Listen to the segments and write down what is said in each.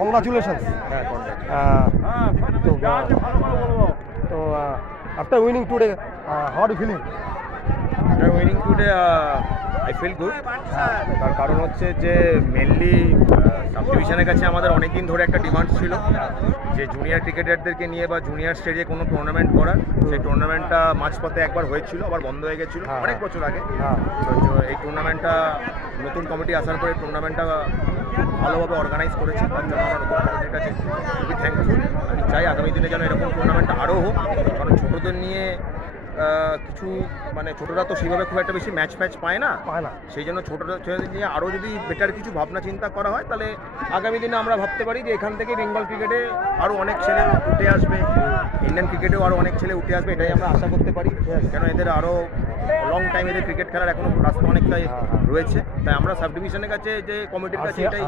Congratulations. তো after winning today how are you feeling? After winning today, I feel good. তার কারণ হচ্ছে যে মেনলি সাব ডিভিশনের কাছে আমাদের অনেকদিন ধরে একটা ডিমান্ড ছিল যে জুনিয়র ক্রিকেটারদেরকে নিয়ে বা জুনিয়র স্টেজে কোনো টুর্নামেন্ট করার। সেই টুর্নামেন্টটা মাঝপথে একবার হয়েছিল, আবার বন্ধ হয়ে গেছিলো অনেক বছর আগে। তো এই টুর্নামেন্টটা নতুন কমিটি আসার পরে টুর্নামেন্টটা ভালোভাবে অর্গানাইজ করেছে, তার জন্য আমরা নতুন কমিটির কাছে খুবই থ্যাঙ্কফুল। আমি চাই আগামী দিনে যেন এরকম টুর্নামেন্ট আরও হোক, কারণ ছোটোদের নিয়ে কিছু মানে ছোটরা তো সেইভাবে খুব একটা বেশি ম্যাচ পায় না, সেই জন্য ছোটরা নিয়ে আরও যদি বেটার কিছু ভাবনা চিন্তা করা হয় তাহলে আগামী দিনে আমরা ভাবতে পারি যে এখান থেকে বেঙ্গল ক্রিকেটে আরও অনেক ছেলে উঠে আসবে, ইন্ডিয়ান ক্রিকেটেও আরও অনেক ছেলে উঠে আসবে, এটাই আমরা আশা করতে পারি। কেন এদের আরও লং টাইম এদের ক্রিকেট খেলার এখনও রাস্তা অনেকটাই রয়েছে, তাই আমরা সাব ডিভিশনের কাছে যে কমিটির কাছে এটাই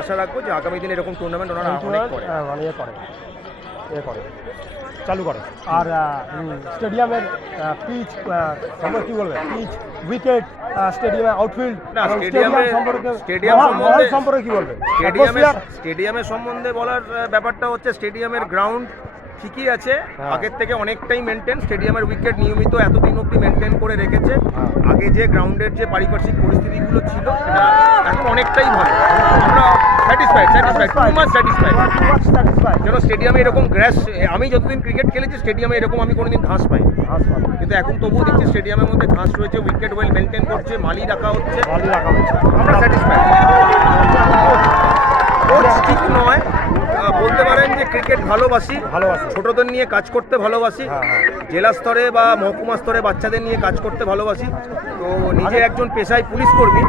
আশা রাখবো যে আগামী দিনে এরকম টুর্নামেন্ট ওনারা অনেক করে চালু করে। আর স্টেডিয়ামের পিচ সম্পর্কে কী বলবে? পিচ, উইকেট, স্টেডিয়ামের আউটফিল্ড, স্টেডিয়াম সম্পর্কে কী বলবে? স্টেডিয়ামের সম্বন্ধে বলার ব্যাপারটা হচ্ছে স্টেডিয়ামের গ্রাউন্ড ঠিকই আছে, আগের থেকে অনেকটাই মেনটেন। স্টেডিয়ামের উইকেট নিয়মিত এতদিন অবধি মেনটেন করে রেখেছে। আগে যে গ্রাউন্ডের যে পারিপার্শ্বিক পরিস্থিতিগুলো ছিল সেটা এখন অনেকটাই ভালো। আমরা স্যাটিসফাইড যেন স্টেডিয়ামে এরকম গ্রাস, আমি যতদিন ক্রিকেট খেলেছি স্টেডিয়ামে এরকম আমি কোনোদিন ঘাস পাই, কিন্তু এখন তবুও দেখছি স্টেডিয়ামের মধ্যে ঘাস রয়েছে, উইকেট ওয়েল মেনটেন করছে, মালি রাখা হচ্ছে, আমরা স্যাটিসফাইড। ঠিক নয়, বলতে পারেন যে ক্রিকেট ভালোবাসি, ছোটদের নিয়ে কাজ করতে ভালোবাসি, জেলা স্তরে বা মহকুমা স্তরে বাচ্চাদের নিয়ে কাজ করতে ভালোবাসি। তো নিজে একজন পেশায় পুলিশ কর্মী,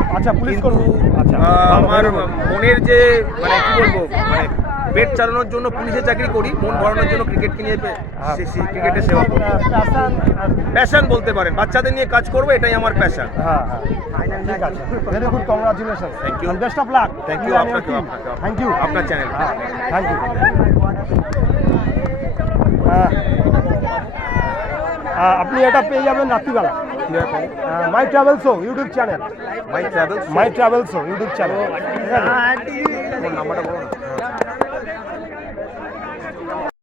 আমার মনের যে মানে কি বলবো, মানে পেট চালানোর জন্য পুলিশে চাকরি করি, মন ভরানোর জন্য ক্রিকেটকে নিয়ে ক্রিকেটের সেবা করবো। প্যাশন বলতে পারেন, বাচ্চাদের নিয়ে কাজ করবো, এটাই আমার প্যাশন। ঠিক আছে, very good, congratulation, thank you, best of luck. Thank you আপনাকে, থ্যাংক ইউ আপনার চ্যানেল, থ্যাংক ইউ। আপনি এটা পেয়ে যাবেন রাত্রিবেলা, my travel show YouTube channel, my travel show YouTube channel. নাম্বারটা বলো না।